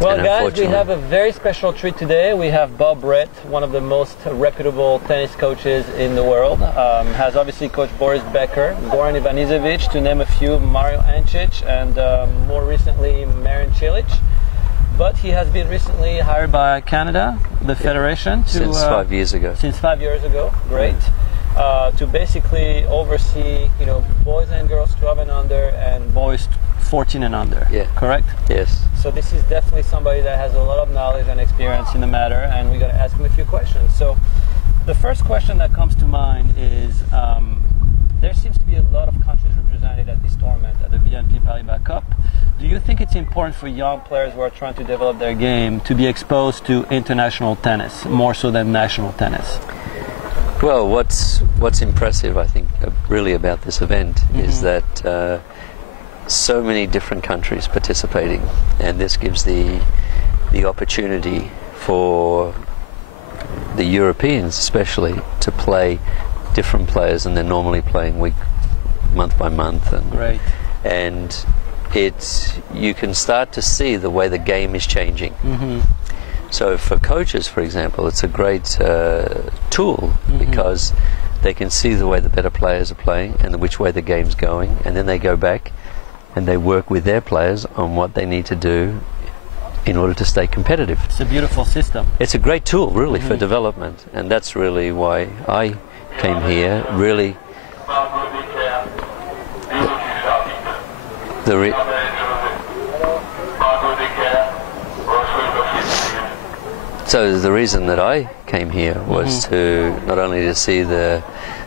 Well, guys, we have a very special treat today. We have Bob Brett, one of the most reputable tennis coaches in the world. Has obviously coached Boris Becker, Goran Ivanisevic, to name a few, Mario Ancic, and more recently Marin Cilic. But he has been recently hired by Canada, the federation, to, since 5 years ago. Since 5 years ago, great. To basically oversee, boys and girls 12 and under, and boys 14 and under. Yeah. Correct? Yes. So this is definitely somebody that has a lot of knowledge and experience in the matter, and we're going to ask him a few questions. So the first question that comes to mind is, there seems to be a lot of countries represented at this tournament, at the BNP Paribas Cup. Do you think it's important for young players who are trying to develop their game to be exposed to international tennis, more so than national tennis? Well, what's impressive, I think, really about this event is that so many different countries participating, and this gives the opportunity for the Europeans especially to play different players than they're normally playing month by month, and you can start to see the way the game is changing. So for coaches, for example, it's a great tool because they can see the way the better players are playing and which way the game's going, and then they go back and they work with their players on what they need to do in order to stay competitive. It's a beautiful system. It's a great tool, really, for development, and that's really why I came here. Really, so the reason that I came here was to not only to see the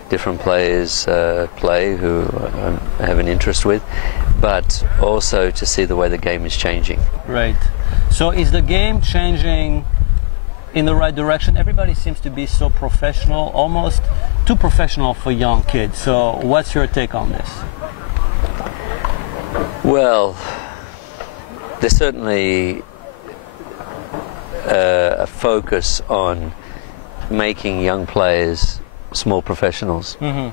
different players play who I have an interest with, but also to see the way the game is changing. Right. So is the game changing in the right direction? Everybody seems to be so professional, almost too professional for young kids. So what's your take on this? Well, there's certainly a focus on making young players small professionals. I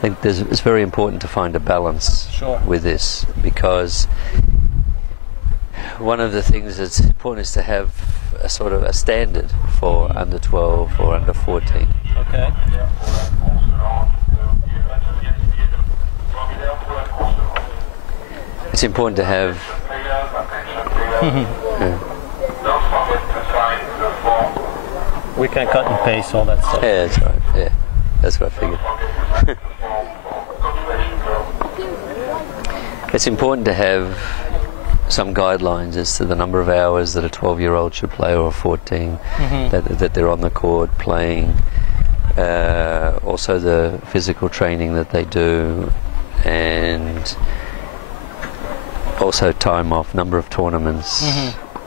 think it's very important to find a balance with this, because one of the things that's important is to have a sort of a standard for under 12 or under 14. Okay. It's important to have we can cut and paste all that stuff. Yeah, that's right. Yeah, that's what I figured. It's important to have some guidelines as to the number of hours that a 12-year-old should play, or a 14, that they're on the court playing. Also the physical training that they do, and also time off, number of tournaments.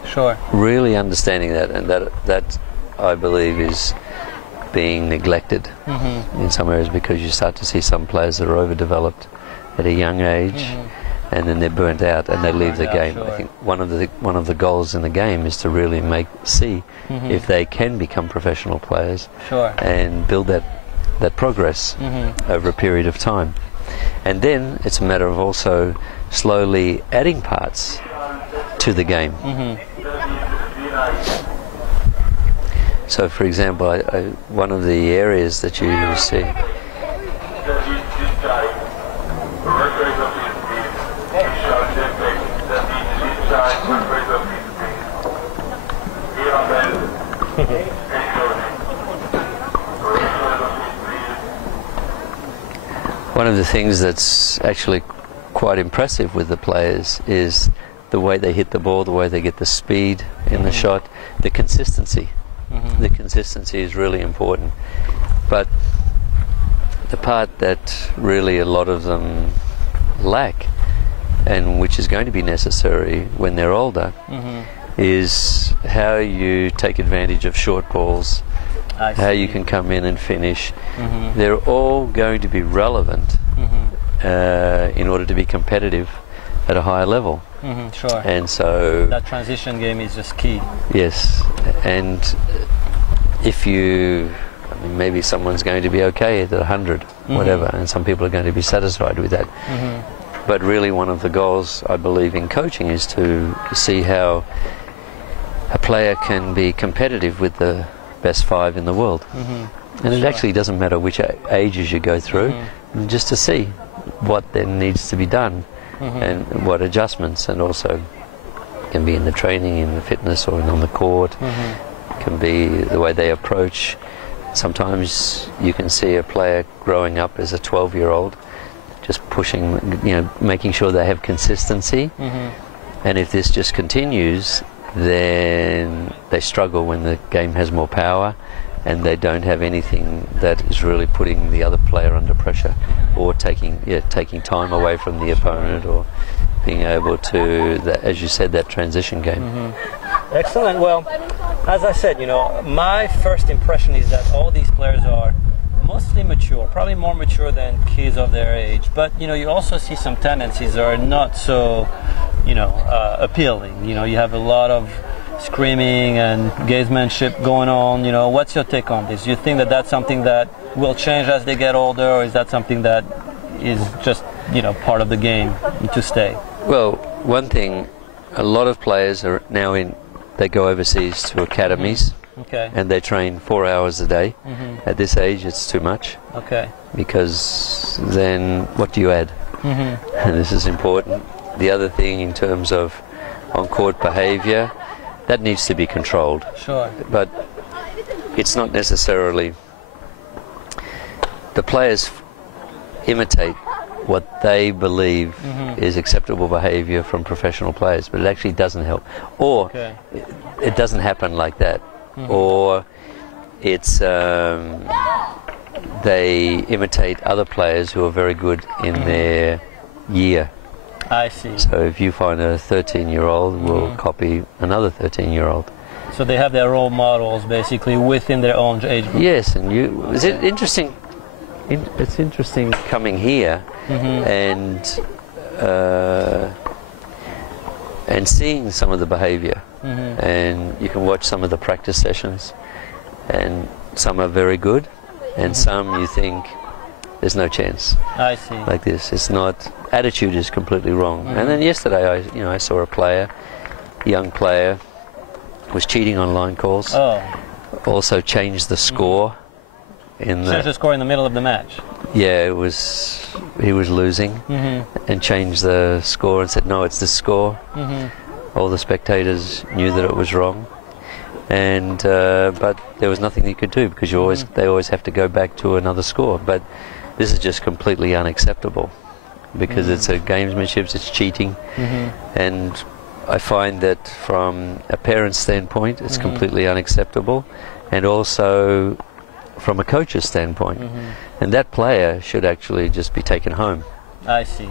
Sure. Really understanding that, and that I believe is being neglected in some areas, because you start to see some players that are overdeveloped at a young age, and then they're burnt out and they leave the game. Sure. I think one of the goals in the game is to really see if they can become professional players, and build that progress over a period of time. And then it's a matter of also slowly adding parts to the game. So, for example, one of the areas that you see. One of the things that's actually quite impressive with the players is the way they hit the ball, the way they get the speed in the shot, the consistency. The consistency is really important. But the part that really a lot of them lack, and which is going to be necessary when they're older, is how you take advantage of short balls, how you can come in and finish. They're all going to be relevant in order to be competitive at a higher level. Sure. And so that transition game is just key. Yes, and if maybe someone's going to be okay at 100, whatever, and some people are going to be satisfied with that. But really one of the goals, I believe, in coaching is to see how a player can be competitive with the best 5 in the world. And it actually doesn't matter which ages you go through, just to see what then needs to be done and what adjustments, and also can be in the training, in the fitness, or on the court. Can be the way they approach. Sometimes you can see a player growing up as a 12-year-old, just pushing, making sure they have consistency. And if this just continues, then they struggle when the game has more power, and they don't have anything that is really putting the other player under pressure, or taking time away from the opponent, or being able to, as you said, that transition game. Excellent. Well, as I said, my first impression is that all these players are mostly mature, probably more mature than kids of their age. But you also see some tendencies that are not so, appealing. You have a lot of screaming and gamesmanship going on. What's your take on this? Do you think that that's something that will change as they get older, or is that something that is just part of the game to stay? Well, one thing, a lot of players are now they go overseas to academies. And they train 4 hours a day. At this age, it's too much. Because then what do you add? And this is important. The other thing, in terms of on-court behaviour, that needs to be controlled. But it's not necessarily. The players imitate what they believe is acceptable behaviour from professional players, but it actually doesn't help. Or it doesn't happen like that. Or it's they imitate other players who are very good in their year. I see. So if you find a 13-year-old will copy another 13-year-old. So they have their role models basically within their own age group. Yes, and is it interesting? It's interesting coming here and seeing some of the behaviour. And you can watch some of the practice sessions, and some are very good, and some you think there's no chance. I see. Like this, it's not. Attitude is completely wrong. And then yesterday, I saw a player, young player, was cheating on line calls. Also changed the score. Changed the score in the middle of the match. Yeah, he was losing, and changed the score and said, no, it's this score. All the spectators knew that it was wrong, and but there was nothing you could do, because they always have to go back to another score. But this is just completely unacceptable, because it's a gamesmanship, it's cheating, and I find that from a parent's standpoint, it's completely unacceptable, and also from a coach's standpoint, and that player should actually just be taken home. I see.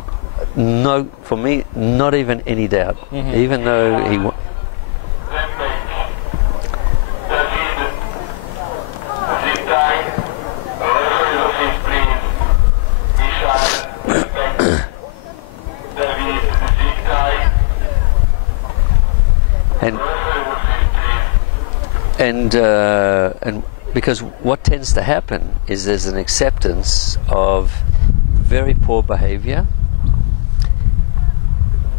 No, for me, not even any doubt. Even though he and because what tends to happen is there's an acceptance of very poor behavior,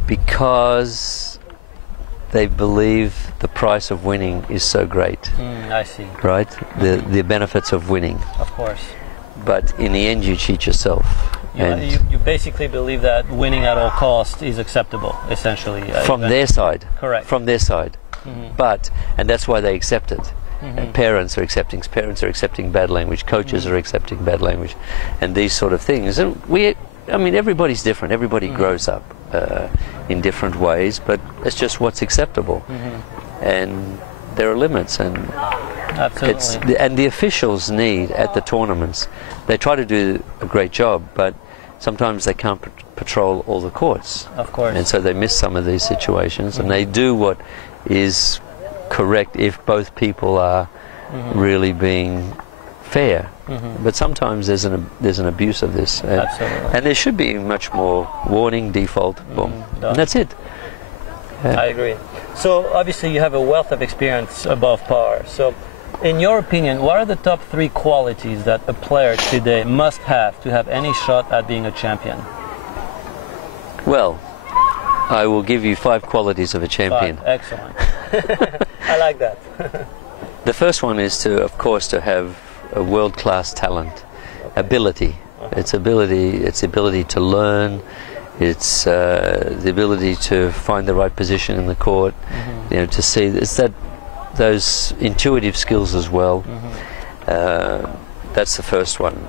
because they believe the price of winning is so great. I see. Right? The benefits of winning. Of course. But in the end, you cheat yourself. You basically believe that winning at all costs is acceptable, essentially. From their side. Correct. From their side. And that's why they accept it. And parents are accepting bad language, coaches are accepting bad language, and these sort of things. And everybody's different. Everybody grows up in different ways, but it's just what's acceptable. And there are limits, and absolutely. And the officials need, at the tournaments, they try to do a great job, but sometimes they can't patrol all the courts. Of course. And so they miss some of these situations, and they do what is correct if both people are really being fair. But sometimes there's an abuse of this, and there should be much more warning, default, boom, and that's it. I agree. So obviously you have a wealth of experience above par. So in your opinion, what are the top 3 qualities that a player today must have to have any shot at being a champion? Well, I will give you 5 qualities of a champion. 5. Excellent. I like that. The first one is to, of course, to have a world-class talent, ability. It's ability to learn. It's the ability to find the right position in the court. You know, to see those intuitive skills as well. That's the first one.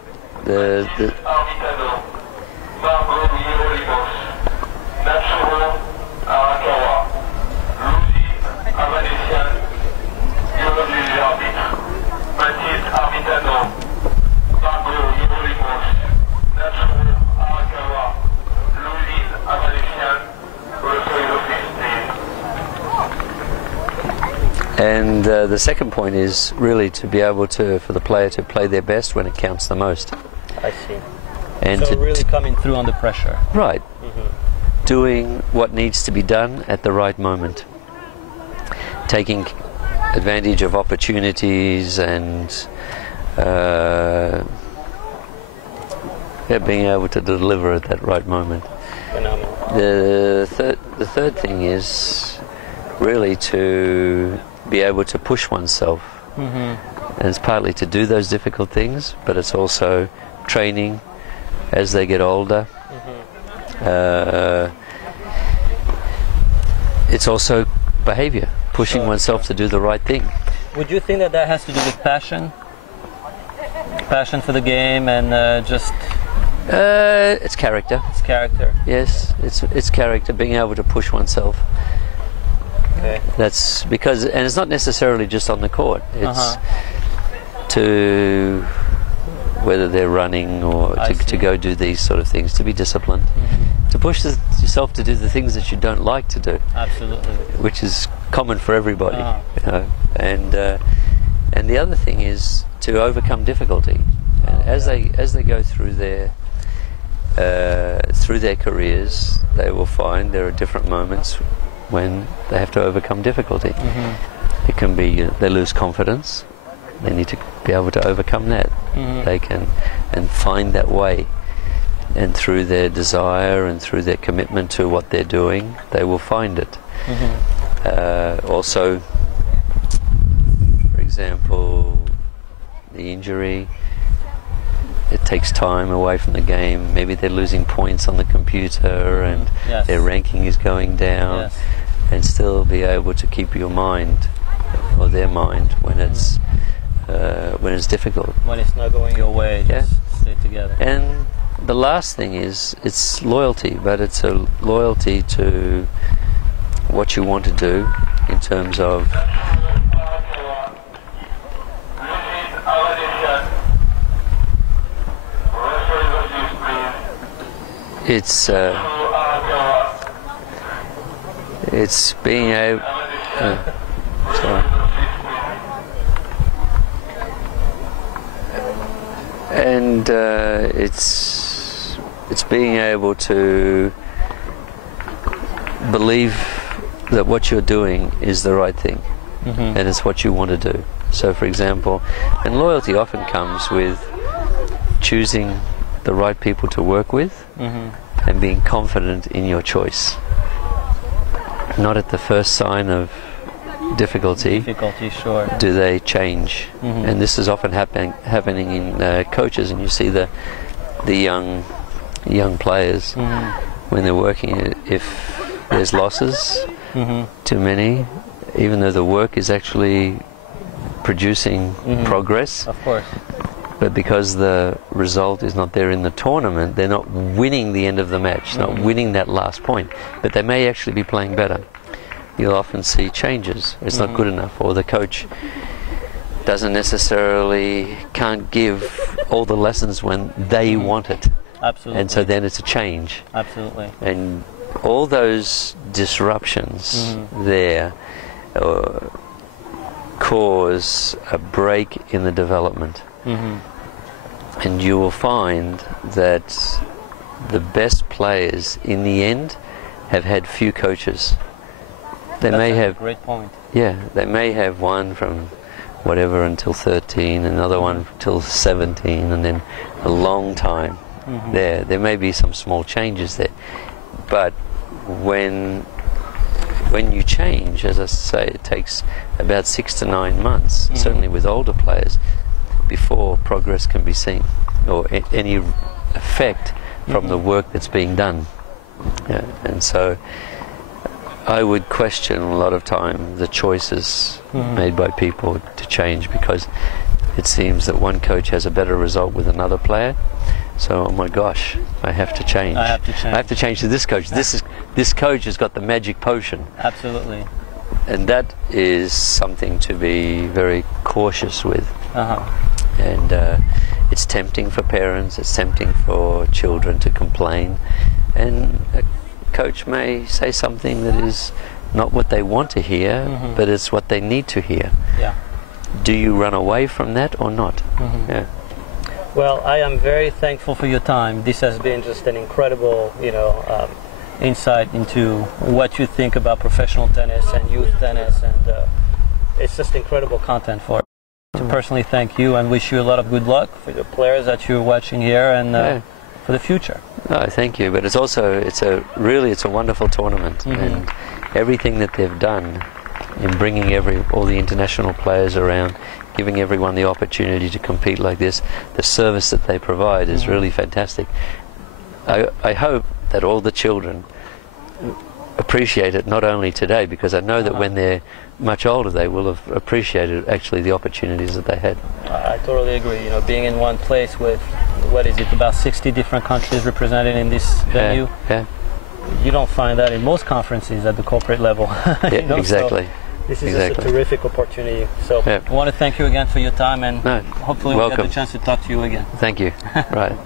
And the second point is really to be able to, for the player to play their best when it counts the most. I see. And so really coming through under pressure. Right. Doing what needs to be done at the right moment. Taking advantage of opportunities and being able to deliver at that right moment. Phenomenal. The third thing is really to be able to push oneself. And it's partly to do those difficult things, but it's also training as they get older. It's also behavior, pushing oneself to do the right thing. Would you think that has to do with passion? Passion for the game and just... it's character. It's character. Yes, it's character, being able to push oneself. Okay. That's because, and it's not necessarily just on the court. It's to whether they're running or to go do these sort of things, to be disciplined, to push yourself to do the things that you don't like to do. Absolutely. Which is common for everybody. You know? And the other thing is to overcome difficulty. And as they go through their careers, they will find there are different moments when they have to overcome difficulty. It can be they lose confidence. They need to be able to overcome that. They can and find that way, and through their desire and through their commitment to what they're doing, they will find it. Also, for example, the injury. It takes time away from the game. Maybe they're losing points on the computer and their ranking is going down, and still be able to keep your mind or their mind when it's difficult. When it's not going your way, just stay together. And the last thing is it's loyalty, but it's a loyalty to what you want to do in terms of it's being able and it's being able to believe that what you're doing is the right thing, and it's what you want to do. So for example, and loyalty often comes with choosing the right people to work with, and being confident in your choice. Not at the first sign of difficulty do they change. And this is often happening in coaches, and you see the young players when they're working, if there's losses, too many, even though the work is actually producing progress, of course, but because the result is not there in the tournament, they're not winning the end of the match, not winning that last point, but they may actually be playing better. You'll often see changes. It's not good enough, or the coach can't give all the lessons when they want it. Absolutely. And so then it's a change. Absolutely. And all those disruptions there cause a break in the development. And you will find that the best players in the end have had few coaches. They may have a great point. Yeah, they may have one from whatever until 13, another one till 17, and then a long time there. There may be some small changes there, but when you change, as I say, it takes about 6 to 9 months, certainly with older players, before progress can be seen or any effect from the work that's being done. Yeah, and so I would question a lot of time the choices made by people to change, because it seems that one coach has a better result with another player. So, oh my gosh, I have to change. I have to change. I have to change to this coach. This coach has got the magic potion. Absolutely. And that is something to be very cautious with. And it's tempting for parents, it's tempting for children to complain. And a coach may say something that is not what they want to hear, but it's what they need to hear. Yeah. Do you run away from that or not? Yeah. Well, I am very thankful for your time. This has been just an incredible, insight into what you think about professional tennis and youth tennis, and it's just incredible content for it. To personally thank you and wish you a lot of good luck for the players that you're watching here and for the future. No, thank you. But it's a wonderful tournament, and everything that they've done in bringing all the international players around, giving everyone the opportunity to compete like this, the service that they provide is really fantastic. I hope that all the children appreciate it, not only today, because I know that when they're much older they will have appreciated actually the opportunities that they had. I totally agree. Being in one place with, what is it, about 60 different countries represented in this venue. Yeah. You don't find that in most conferences at the corporate level. Yeah, exactly. So this is just a terrific opportunity. So I want to thank you again for your time, and hopefully we'll get the chance to talk to you again. Thank you. Right.